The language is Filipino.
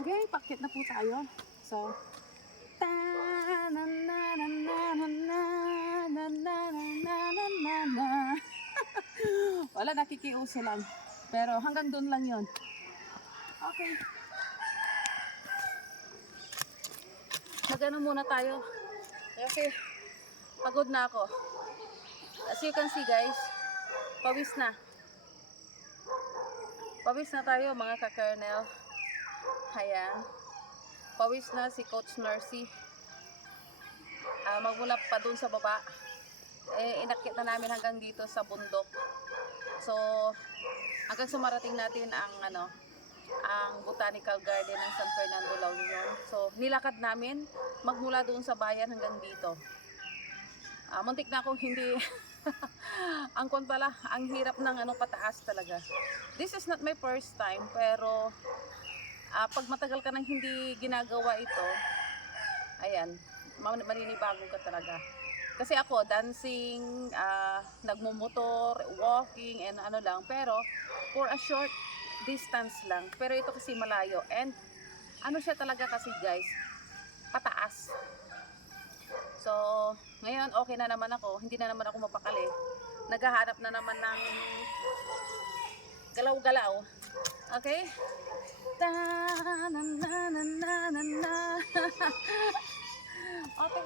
Okay, pakit na po tayo. So, ta na na na na na na na na na na na. Wala, nakikiuso lang. Pero hanggang doon lang yon. Okay. Magano muna tayo. Kasi pagod na ako. As you can see guys, pawis na. Pawis na tayo mga ka-kernel. Ayan. Pawis na si Coach Nursey. Magmula pa dun sa baba. Inakit na namin hanggang dito sa bundok. So, hanggang sumarating natin ang Botanical Garden ng San Fernando, La Union. So, nilakad namin magmula doon sa bayan hanggang dito. Muntik na akong hindi ang hirap ng pataas talaga. This is not my first time, pero pag matagal ka nang hindi ginagawa ito, ayan, maninibago ka talaga. Kasi ako, dancing, nagmumotor, walking, and lang, pero for a short distance lang. Pero ito kasi malayo, and siya talaga kasi guys, pataas. So, ngayon okay na naman ako, hindi na naman ako mapakali. Naghahanap na naman ng galaw-galaw. Okay? Ta na na na na na. Okay.